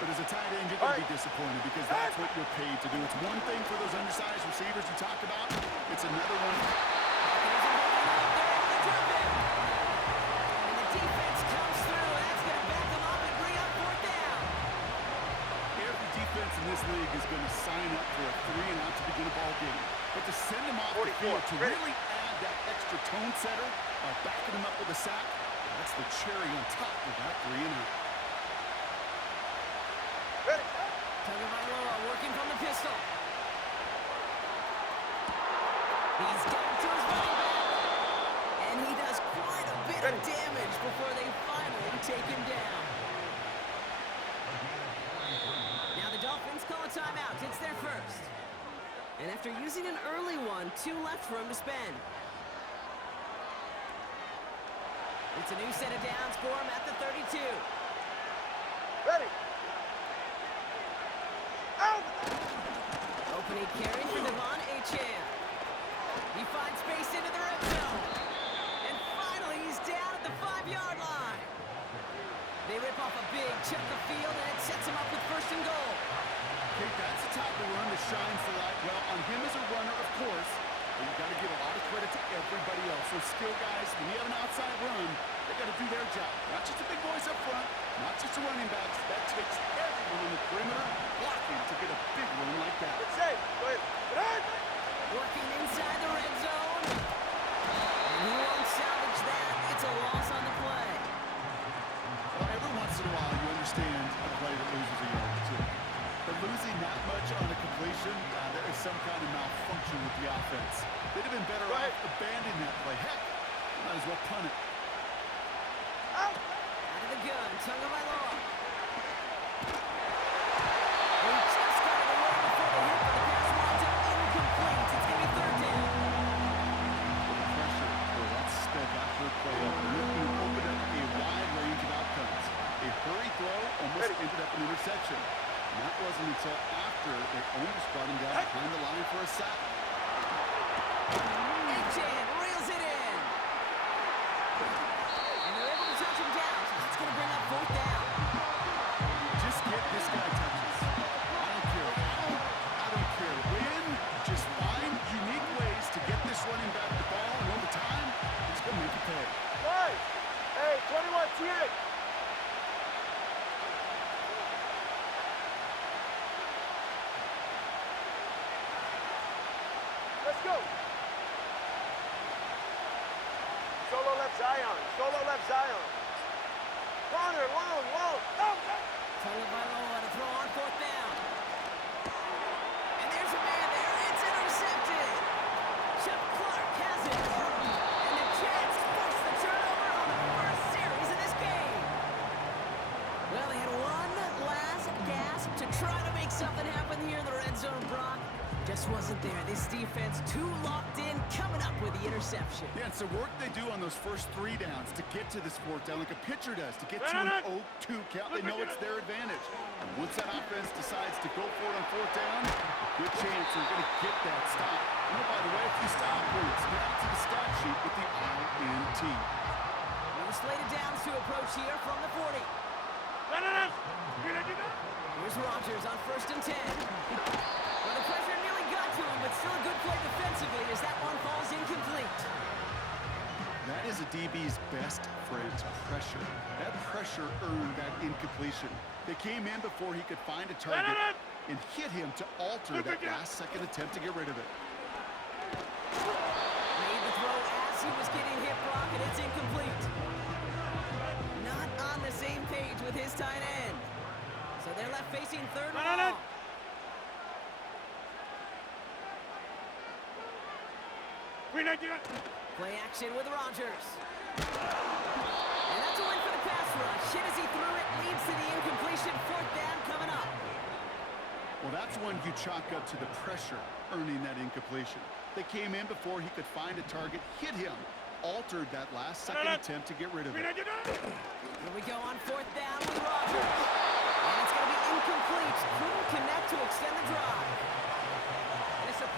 But as a tight end, you're going to be disappointed because that's what you're paid to do. It's one thing for those undersized receivers you talk about. It's another one. And the defense comes through, and that's going to back them up and bring up fourth down. Every defense in this league is going to sign up for a 3-and-out to begin a ball game. But to send them off the field to really add that extra tone setter by backing them up with a sack, that's the cherry on top of that 3-and-out. Tagovailoa working from the pistol. He's got to his running back. And he does quite a bit of damage before they finally take him down. Now the Dolphins call a timeout. It's their first. And after using an early one, 2 left for him to spend. It's a new set of downs for him at the 32. Ready. Out. Opening carry for Devon Achane. He finds space into the red zone. And finally, he's down at the 5-yard line. They rip off a big chunk of field, and it sets him up with first and goal. Okay, that's the type of run that shines the light. Well, on him as a runner, of course, but you've got to give a lot of credit to everybody else. Those skill guys, when you have an outside run, they got to do their job. Not just the big boys up front, not just the running backs. That takes everyone on the perimeter blocking to get a big run like that. It's safe. Go ahead. Working inside the red zone. And he won't salvage that. It's a loss on the play. Well, every once in a while, you understand a play that loses a yard or two. But losing that much on a completion, there is some kind of malfunction with the offense. They'd have been better off abandoning that play. Heck, might as well punt it. Out of the gun, Tagovailoa. He just got it away before the hit, but the pass winds up incomplete. It's going to be third down. The pressure, well, that sped that third play up. And it opened up a wide range of outcomes. A hurry throw almost ended up an interception. And that wasn't until after they almost brought him down behind the line for a sack. Achane reels it in. And they're able to touch him down. So that's going to bring up fourth down. Just get this guy touches. I don't care how, I don't care when. Just find unique ways to get this running back the ball, and over time, it's going to make you pay. Nice. Hey, 21, T8. Let's go. Solo left Zion. Solo left Zion. Corner, long. Tagovailoa to throw on fourth down. And there's a man there. It's intercepted. Chuck Clark has it. And the Jets force the turnover on the first series of this game. Well, they had one last gasp to try to make something happen here in the red zone, Brock. Just wasn't there. This defense too locked in, coming up with the interception. Yeah, it's the work they do on those first 3 downs to get to this fourth down, like a pitcher does, to get to an 0-2 count. They know it's their advantage. And once that offense decides to go for it on fourth down, good chance they're going to get that stop. And oh, by the way, a few stop points down to the stat sheet with the INT. New slated downs to approach here from the 40. Here's Rodgers on first and 10. Well, the pressure nearly got to him, but still a good play defensively as that one falls incomplete. That is a DB's best friend, pressure. That pressure earned that incompletion. They came in before he could find a target and hit him to alter that last-second attempt to get rid of it. Made the throw as he was getting hit, Brock, and it's incomplete. Not on the same page with his tight end. So they're left facing third and long. Play action with Rodgers. And that's a win for the pass rush. Hit as he threw it, leads to the incompletion. Fourth down coming up. Well, that's one you chalk up to the pressure earning that incompletion. They came in before he could find a target, hit him, altered that last-second attempt to get rid of it. Here we go on fourth down with Rodgers. And it's going to be incomplete. Couldn't connect to extend the drive. And it's a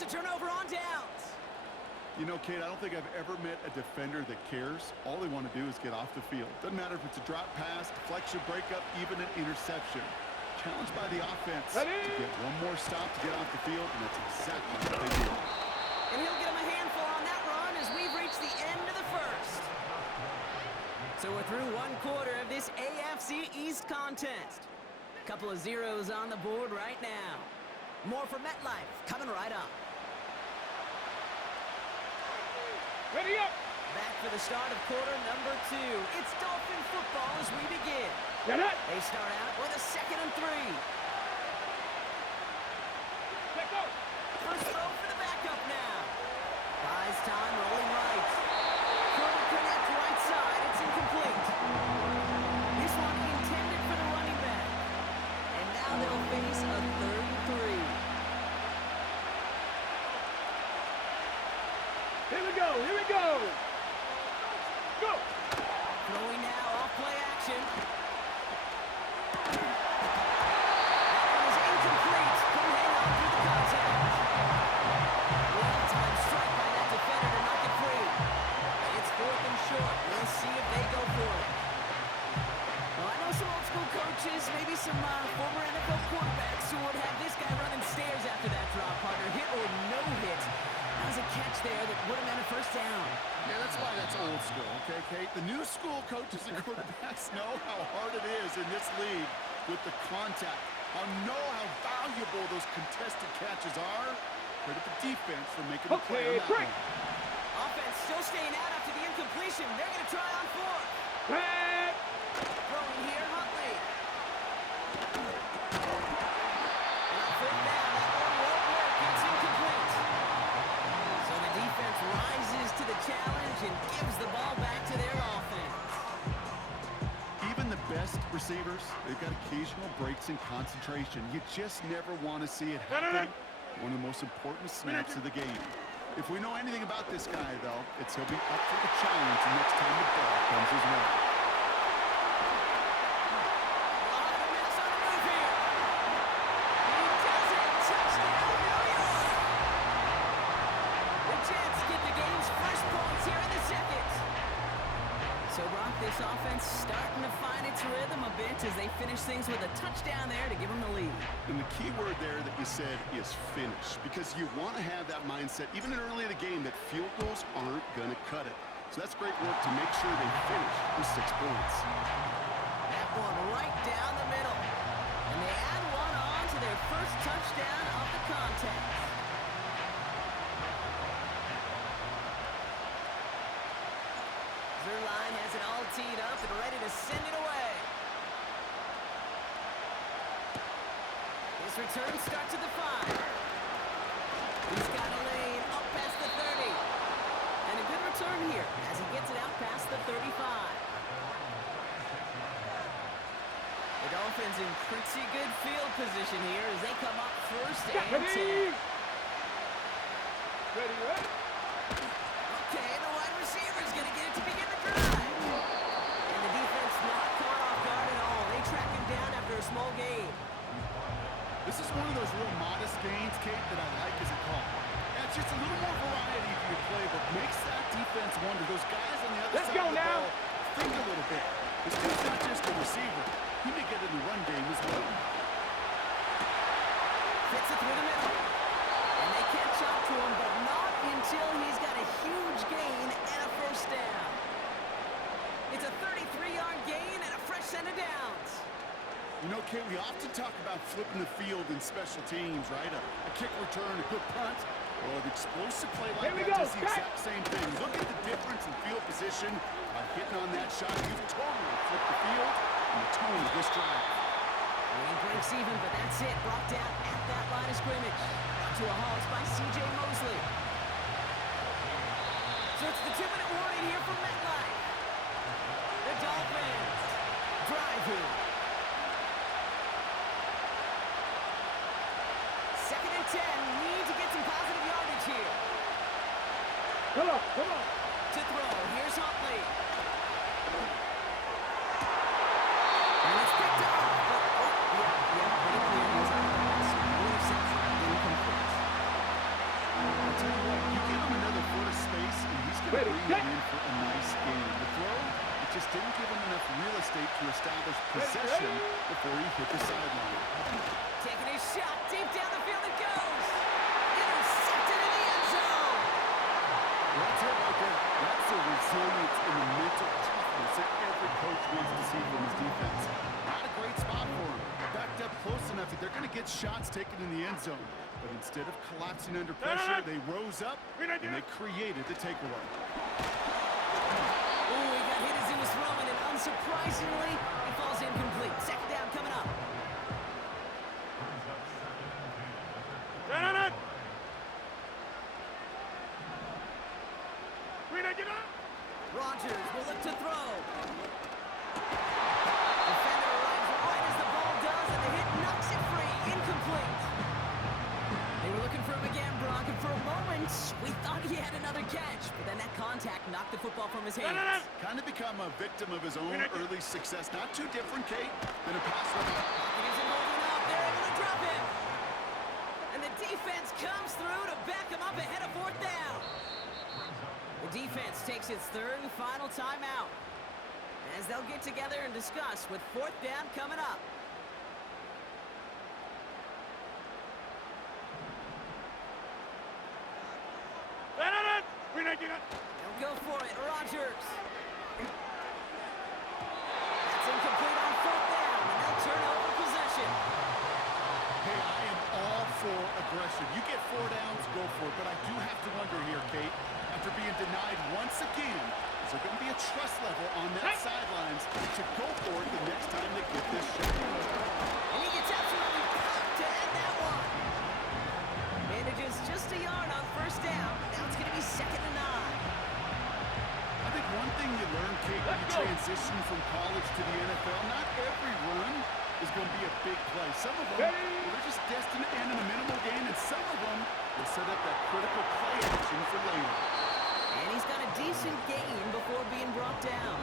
Force a turnover on downs. You know, Kate, I don't think I've ever met a defender that cares. All they want to do is get off the field. Doesn't matter if it's a drop pass, deflection, breakup, even an interception. Challenged by the offense to get one more stop to get off the field, and that's exactly what they did. And he'll get him a handful on that run as we've reached the end of the first. So we're through one quarter of this AFC East contest. Couple of zeros on the board right now. More for MetLife coming right up. Ready up! Back for the start of quarter number 2. It's Dolphin football as we begin. Get it! They start out with a 2nd and 3. Let go! First throw for the backup now. Buys time, rolling right. Quarter connect right side. It's incomplete. This one intended for the running back. And now they'll face a 3rd and 3. Here we go! Here we go! Go! Throwing now, off play action. That one is incomplete. Couldn't hang on through the contact. Well-timed strike by that defender to knock it free. It's 4th and short. We'll see if they go for it. Well, I know some old school coaches, maybe some former NFL quarterbacks who would have this guy running stairs after that drop, partner. Hit or no hit. That was a catch there that would have been a first down. Yeah, that's why that's old school, okay, Kate? The new school coaches and quarterbacks know how hard it is in this league with the contact. Know how valuable those contested catches are. Credit the defense for making the play on that one. Offense still staying out after the incompletion. They're going to try on 4th. Red! Throwing here, Huntley. And on 4th down, that one won't work. It's incomplete. So the defense rises to the challenge and gives the ball back to their offense. Even the best receivers, they've got occasional breaks in concentration. You just never want to see it happen. One of the most important snaps of the game. If we know anything about this guy, though, it's he'll be up for the challenge next time the ball comes his way. So, Brock, this offense starting to find its rhythm a bit as they finish things with a touchdown there to give them the lead. And the key word there that you said is finish, because you want to have that mindset, even early in the game, that field goals aren't going to cut it. So that's great work to make sure they finish with 6 points. That one right down the middle. And they add one on to their first touchdown of the contest. Zerline has it all teed up and ready to send it away. His return starts at the 5. He's got a lane up past the 30. And a good return here as he gets it out past the 35. The Dolphins in pretty good field position here as they come up 1st and 10. Ready, ready? Okay, the wide receiver's going to get it to begin the drive. And the defense not caught off guard at all. They track him down after a small gain. This is one of those real modest gains, Kate, that I like as a call. And it's just a little more variety to your playbook. Makes that defense wonder. Those guys on the other Let's side go of the now. ball think a little bit. This dude's not just a receiver. He may get in the run game as well. Fits it through the middle. And they catch up to him, but not until he's got a huge gain and a first down. It's a 33-yard gain and a fresh set of downs. You know, Kate, we often talk about flipping the field in special teams, right? A kick return, a good punt, or an explosive play like that does the exact same thing. Look at the difference in field position. By hitting on that shot, you've totally flipped the field and the tone of this drive. And he breaks even, but that's it. Brought down at that line of scrimmage. Brought to a halt by C.J. Mosley. So it's the 2-minute warning here from MetLife. The Dolphins drive here. 2nd and 10. Need to get some positive yardage here. Come on, come on. To throw. Here's Huntley. And it's picked up. But, pretty clear. He's on the pass. No interception. Incomplete. agree and in for a nice game. The throw, it just didn't give him enough real estate to establish possession before he hit the sideline. Taking his shot, deep down the field it goes. Intercepted in the end zone. That's it right there. That's the resilience and the mental toughness that every coach wants to see from his defense. Not a great spot for him. Backed up close enough that they're going to get shots taken in the end zone. But instead of collapsing under pressure, they rose up and they created the takeaway. Oh, he got hit as he was throwing, and unsurprisingly, he falls incomplete. Second down coming up. Rodgers will look to throw. Defender arrives right as the ball does, and the hit knocks it free. Incomplete. They were looking for him again, Brock, and for a moment, we thought he had another catch. But then that contact knocked the football from his hands. Kind of become a victim of his own early success. Not too different, Kate, than a pass runner. He isn't holding up. They're able to drop him. And the defense comes through to back him up ahead of fourth down. The defense takes its third and final timeout as they'll get together and discuss with fourth down coming up. They'll go for it. Rodgers. It's incomplete on fourth down, and they'll turn over possession. Hey, I am all for aggression. You get 4 downs, go for it. But I do have to wonder here, Kate, after being denied once again, is there going to be a trust level on that sidelines to go for it the next time they get this shot? And he gets absolutely popped to end that one. Manages just a yard on first down. Now it's going to be 2nd and 9. I think one thing you learn, Kate, when you transition from college to the NFL, not every run is going to be a big play. Some of them, they're just destined to end in a minimal gain, and some of them will set up that critical play action for later. And he's got a decent gain before being brought down.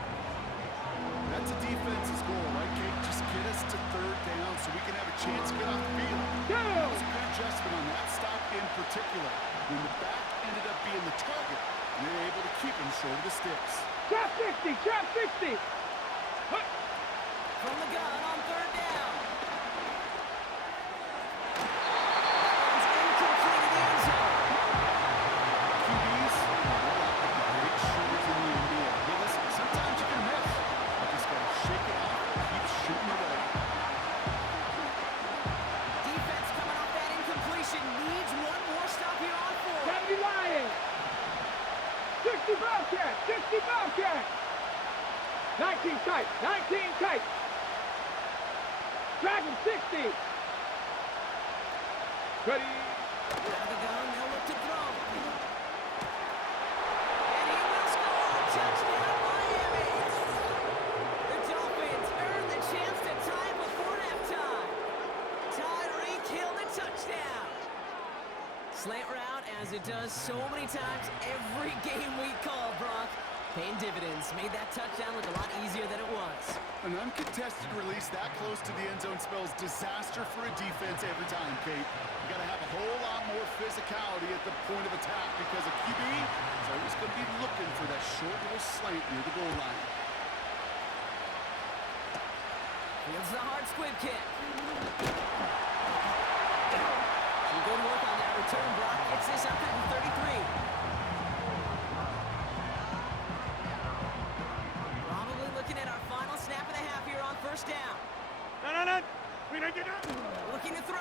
That's a defense's goal, right, Kate? Just get us to 3rd down so we can have a chance to get off the field. That was a good adjustment on that stop in particular. When the back ended up being the target, they were able to keep him short of the sticks. Trap 60! Trap 60! From the gun on 3rd down. That one's incomplete in the end zone. QBs, they're like the great shooters in the NBA. Hey, listen, sometimes you can miss. You just got to shake it off and keep shooting away. Defense coming off that incompletion needs one more stop here on 4th. 70 Lions! 60 Bobcat! 60 Bobcat! 19 tight! 19 tight! Dragon 60! Ready? Out of the gun, they'll look to throw. And he will score! Touchdown, Miami! The Dolphins earn the chance to tie before halftime. Tyreek Hill, the touchdown. Slant route, as it does so many times every game we call, Brock. Paying dividends made that touchdown look a lot easier than it was. An uncontested release that close to the end zone spells disaster for a defense every time, Kate. You got to have a whole lot more physicality at the point of attack because a QB is always going to be looking for that short little slant near the goal line. Fields the hard squib kick. Some good work on that return, Brock. Gets this up at 33. Probably looking at our final snap of the half here on first down. Looking to throw.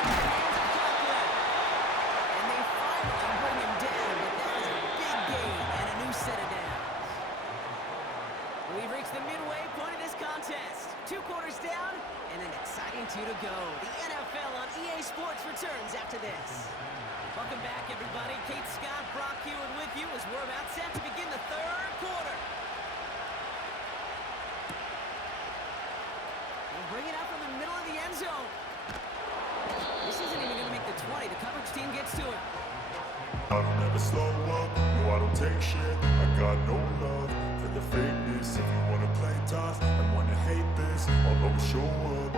Into the hands of Conklin. And they finally bring him down, but that is a big gain and a new set of downs. We've reached the midway point of this contest. 2 quarters down and an exciting 2 to go. The NFL on EA Sports returns after this. Welcome back, everybody. Kate Scott, Brock Hewitt with you as we're about set to begin the 3rd quarter. We'll bring it out from the middle of the end zone. This isn't even going to make the 20. The coverage team gets to it. I don't ever slow up, no I don't take shit. I got no love for the fakeness. If you wanna play tough and wanna hate this, I'll always show up.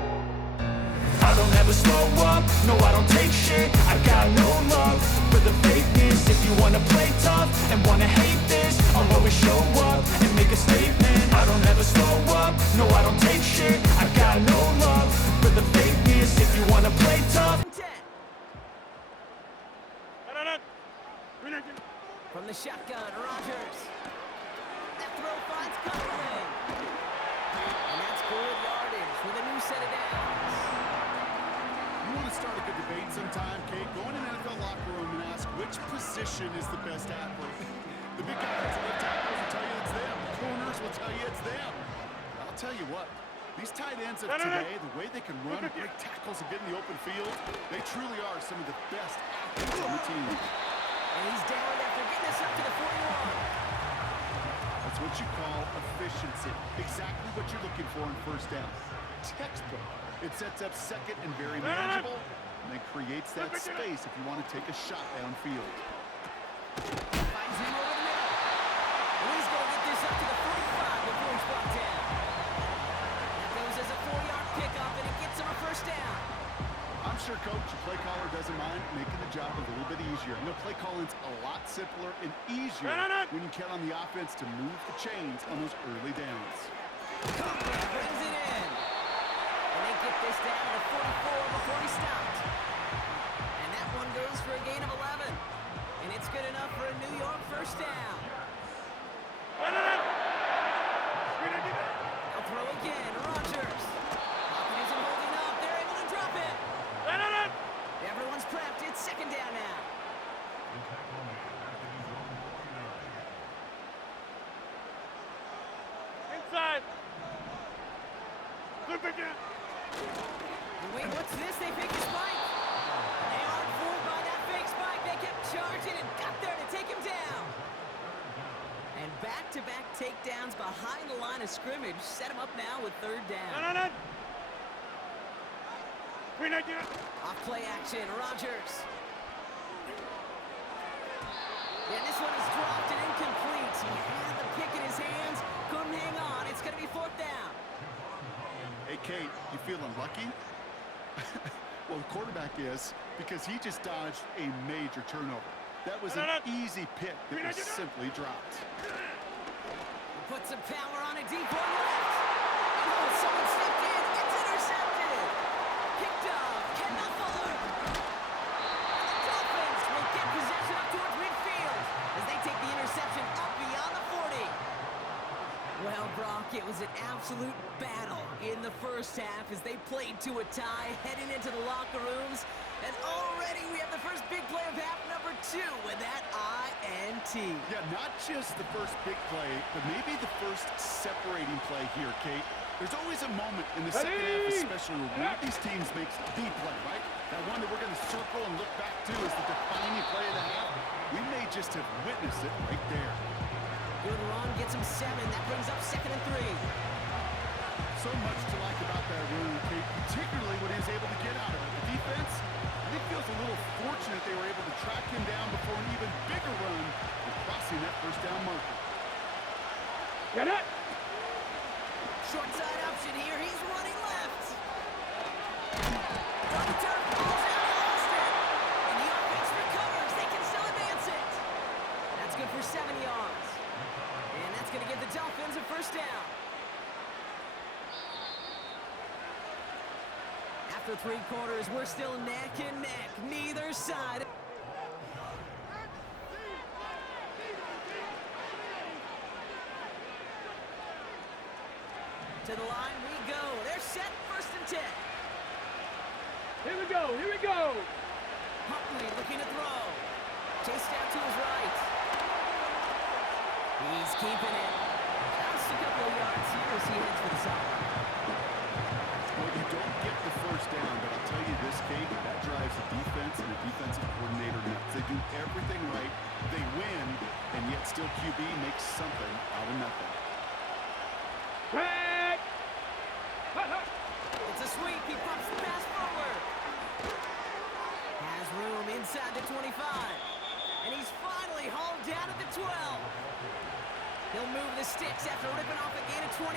I don't ever slow up, no I don't take shit. I got no love for the fakeness. If you wanna play tough and wanna hate this, I'll always show up and make a statement. I don't ever slow up, no I don't take shit. I got no love for the fakeness. If you wanna play tough. From the shotgun, Rodgers. That throw finds Cumberland. And that's good yardage with a new set of downs. You want to start a good debate sometime, Kate? Go in an NFL locker room and ask which position is the best athlete. The big guys, the tackles will tell you it's them. The corners will tell you it's them. I'll tell you what, these tight ends of today, the way they can run, break tackles, and get in the open field, they truly are some of the best athletes on the team. And he's down after getting us up to the 41. That's what you call efficiency. Exactly what you're looking for in first down. Textbook. It sets up second and very manageable, and then creates that space if you want to take a shot downfield. Finds him over the middle. And he's going to get this up to the 45 before he's brought down. That goes as a 4-yard pickup, and it gets him a first down. I'm sure Coach, your play caller doesn't mind making the job a little bit easier. You know, play calling's a lot simpler and easier when you count on the offense to move the chains on those early downs. Cumberland brings it in. And they get this down to 44 before he stopped. And that one goes for a gain of 11. And it's good enough for a New York first down. They'll throw again. Rodgers. Pocket isn't holding up. They're able to drop it. Everyone's prepped. It's second down now. Inside. Wait, what's this? They fake a spike. They aren't fooled by that fake spike. They kept charging and got there to take him down. And back-to-back takedowns behind the line of scrimmage set him up now with third down. Off play action, Rodgers. Yeah, this one is dropped and incomplete. He had the pick in his hands, couldn't hang on. It's going to be fourth down. Hey, Kate, you feeling lucky? Well, the quarterback is, because he just dodged a major turnover. That was an easy pick that was simply dropped. Put some power on it deep on the left. Oh, someone stepped in. It's intercepted. Picked off. Kendall Fuller. And the Dolphins will get possession up towards midfield as they take the interception up beyond the 40. Well, Brock, it was an absolute battle in the first half as they played to a tie, heading into the locker rooms. And already we have the first big play of half number 2 with that INT. Yeah, not just the first big play, but maybe the first separating play here, Kate. There's always a moment in the second half, especially when one of these teams makes the play, right? That one that we're going to circle and look back to as the defining play of the half. We may just have witnessed it right there. Good run, gets him 7. That brings up second and 3. So much to like about that run, Kate, particularly what he was able to get out of it. The defense, I think, feels a little fortunate they were able to track him down before an even bigger run and crossing that first down marker. Get it? Short side option here. He's running left. The turf falls out. He lost it. And the offense recovers. They can still advance it. That's good for 7 yards. And that's going to give the Dolphins a first down. After 3 quarters, we're still neck and neck. Neither side. To the line we go. They're set, first and 10. Here we go, here we go. Huntley looking to throw. Chased out to his right. He's keeping it. Just a couple of yards here as he heads for the sideline. Well, you don't get the first down, but I'll tell you this, Kate, that drives the defense and the defensive coordinator nuts. They do everything right. They win, and yet still QB makes something out of nothing. Back. It's a sweep. He pops the pass forward. Has room inside the 25. And he's finally hauled down at the 12. He'll move the sticks after ripping off a gain of 28.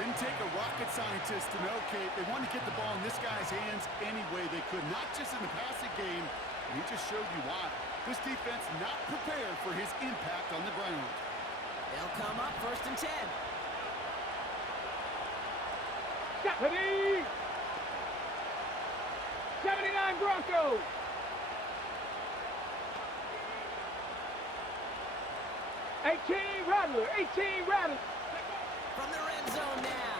Didn't take a rocket scientist to know, Kate. They want to get the ball in this guy's hands any way they could, not just in the passing game, He just showed you why. This defense not prepared for his impact on the ground. They'll come up 1st and 10. Deputy! 79 Broncos! Rattler, 18 Rattler. From the red zone now.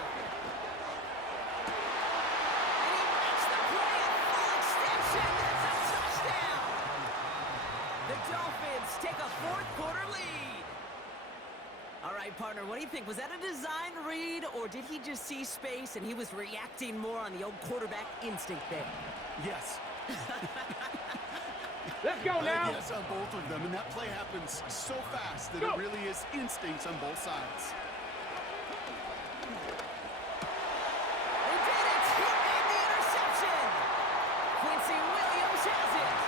And he makes the play at full extension. That's a touchdown. The Dolphins take a 4th quarter lead. All right, partner, what do you think? Was that a design read, or did he just see space and he was reacting more on the old quarterback instinct there? Yes. Let's go now. Yes, on both of them, and that play happens so fast that Go. it really is instincts on both sides. He did it! He made the interception! Quincy Williams has it!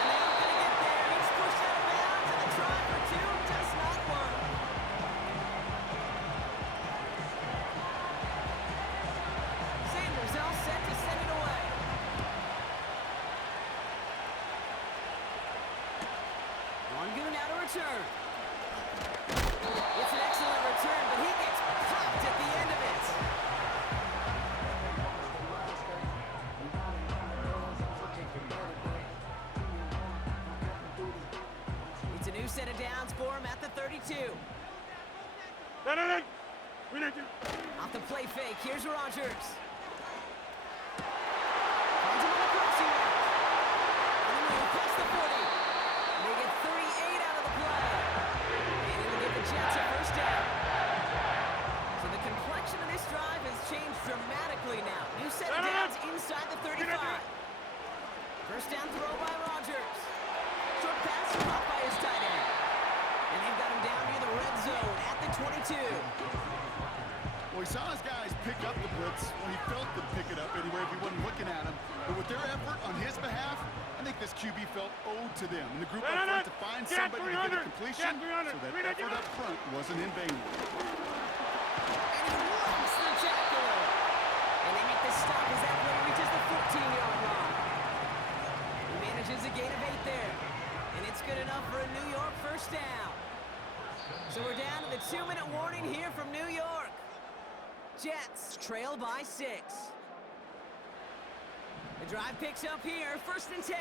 And they aren't going to get there. He's pushed out of bounds, and the try for 2 does not work. Sanders all set to send it away. Mongoon out to return. It's an excellent return, but he gets popped at the end of it. It's a new set of downs for him at the 32. Off the play fake, here's Rodgers. Finds him on the crossing route. On the move, across the 40. They get 38 out of the play. And it'll give the Jets a 1st down. So the complexion of this drive has changed dramatically now. New set of downs inside the 35. 1st down throw by Rodgers. Short pass caught by his tight end. And they've got him down near the red zone at the 22. Well, he saw his guys pick up the blitz. Well, he felt them pick it up anyway if he wasn't looking at him. But with their effort on his behalf, I think this QB felt owed to them. And the group up front to find somebody to get a completion, so that effort up front wasn't in vain. And he rocks the tackle. And they make the stop as that play reaches the 14-yard line. He manages a gain of 8 there. And it's good enough for a New York 1st down. So we're down to the 2-minute warning here from New York. Jets trail by 6. The drive picks up here, 1st and 10.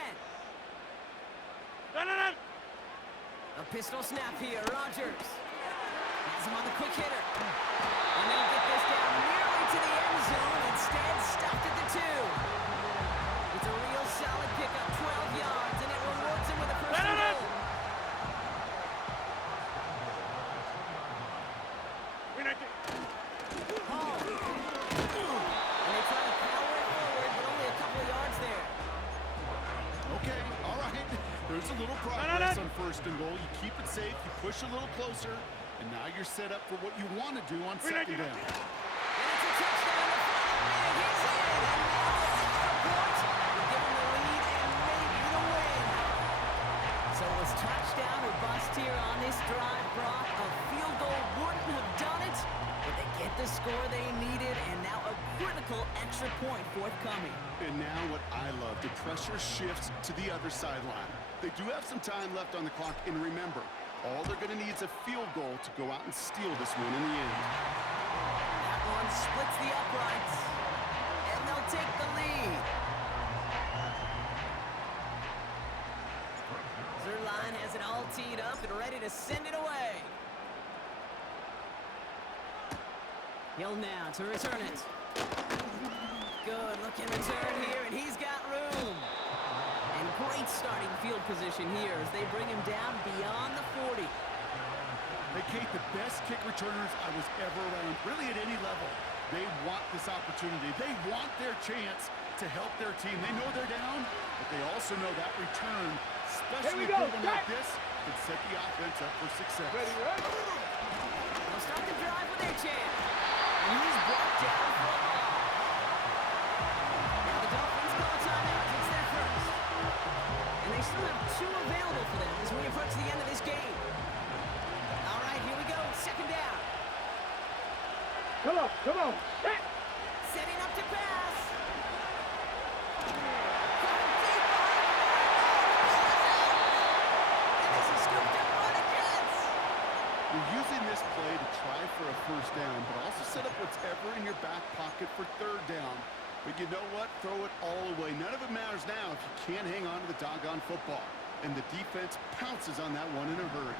A pistol snap here, Rodgers. Has him on the quick hitter. And they'll get this down nearly to the end zone. Instead, stopped at the 2. It's a real solid pickup, 12 yards, and it rewards him with a 1st and goal. Hall. And they try to power it forward, but only a couple of yards there. Okay, all right. There's a little progress on 1st and goal. You keep it safe, you push a little closer, and now you're set up for what you want to do on 2nd down. And it's a touchdown. The final man, he's in. And now the extra point will give him the lead and maybe the win. So it was touchdown or bust here on this drive, Brock. A field goal wouldn't have done it, but they get the score they needed, and now a critical extra point forthcoming. And now what I love, the pressure shifts to the other sideline. They do have some time left on the clock, and remember, all they're going to need is a field goal to go out and steal this one in the end. That one splits the uprights, and they'll take the lead. Zerline has it all teed up and ready to send it away. Hill now to return it. Good looking return here, and he's got room. And great starting field position here as they bring him down beyond the 40. Hey, Kate, the best kick returners I was ever around, really at any level. They want this opportunity. They want their chance to help their team. They know they're down, but they also know that return, especially a good one like this, can set the offense up for success. Ready, right? They'll start the drive with their chance. And he's brought down for a ball. Now the Dolphins call a timeout. It's their 1st. And they still have 2 available for them as we approach the end of this game. All right, here we go. 2nd down. Come on. Set. Setting up to pass. Coming deep behind the third down. But you know what? Throw it all away. None of it matters now if you can't hang on to the doggone football. And the defense pounces on that one in a hurry.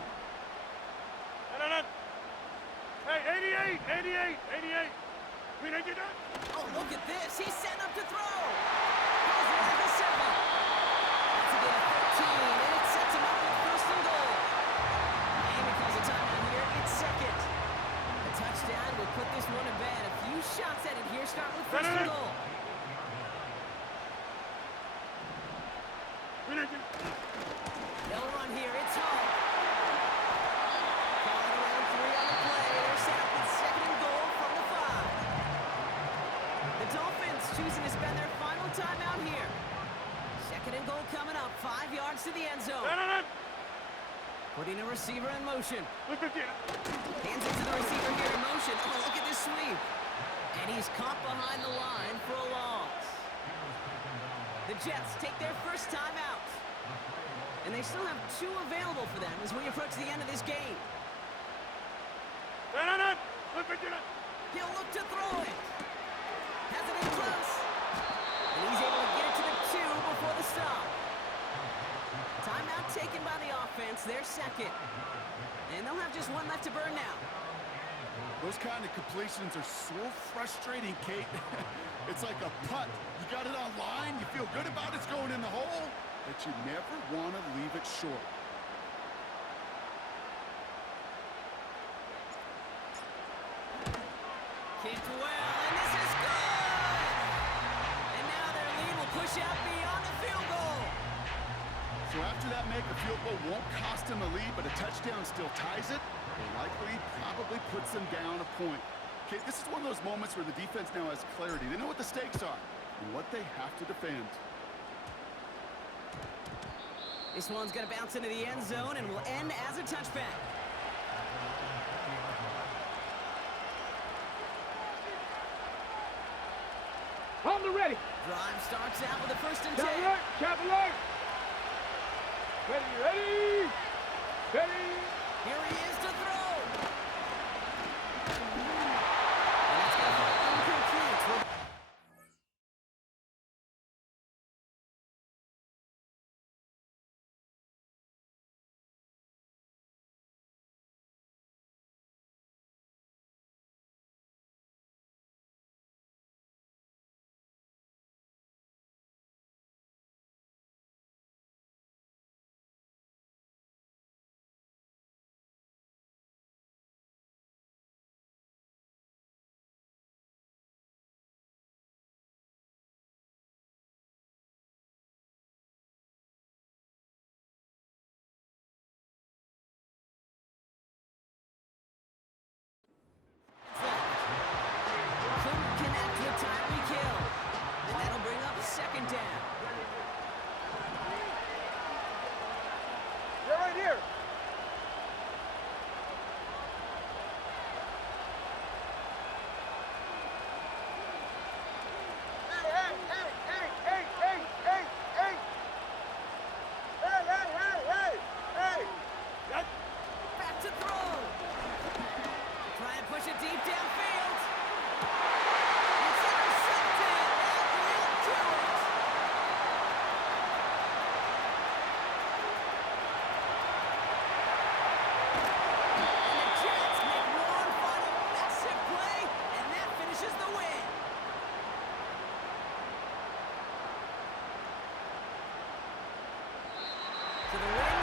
Hey, 88. We didn't do that. Oh, look at this. He's set up to throw. Has it at the 7. That's a gain of 13, and it sets him up with first and goal. Miami calls a timeout here. It's second. A touchdown will put this one to bed. A few shots at it here. Start with first and goal. We didn't do that. They'll run here. It's home. Calling around 3 on the play. They're set up with second and goal from the 5. The Dolphins choosing to spend their final timeout here. Second and goal coming up. 5 yards to the end zone. Putting a receiver in motion. Look at that. Hands it to the receiver here in motion. Oh, look at this sweep. And he's caught behind the line for a loss. The Jets take their first time out. And they still have 2 available for them as we approach the end of this game. Look at that. He'll look to throw it. Has it in close. And he's able to get it to the 2 before the stop. Timeout taken by the offense. They're second. And they'll have just 1 left to burn now. Those kind of completions are so frustrating, Kate. It's like a putt. You got it on line, you feel good about it's going in the hole, but you never want to leave it short. Kicked well, and this is good! And now their lead will push out beyond the field goal. So after that make, a field goal won't cost them a lead, but a touchdown still ties it, and likely probably puts them down a point. Okay, this is one of those moments where the defense now has clarity. They know what the stakes are and what they have to defend. This one's going to bounce into the end zone and will end as a touchback. On the ready. Drive starts out with a first and 10. Chop alert. Chop alert. Ready. Here he is to throw. And that's going to fall incomplete. Couldn't connect with Tyreek Hill. And that'll bring up a second down. They're right here. Hey. Back to throw. Try and push it deep downfield. It's intercepted. And we'll do it. And the Jets make one final massive play, and that finishes the win. So the win